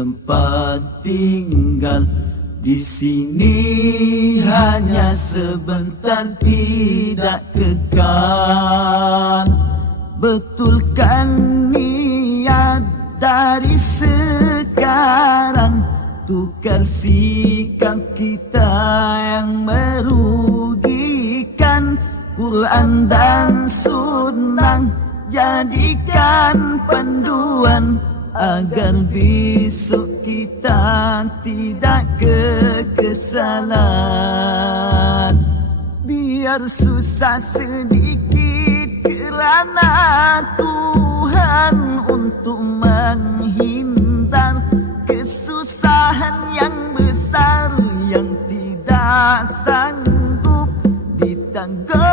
tempat tinggal. Di sini hanya sebentar, tidak kekal. Betulkan niat dari sekarang, tukar sikap kita yang merugikan. Quran dan Sunnah jadikan panduan, agar besok kita tidak kekesalan. Biar susah sedikit kerana Tuhan, untuk menghindar kesusahan yang besar yang tidak sanggup ditanggung.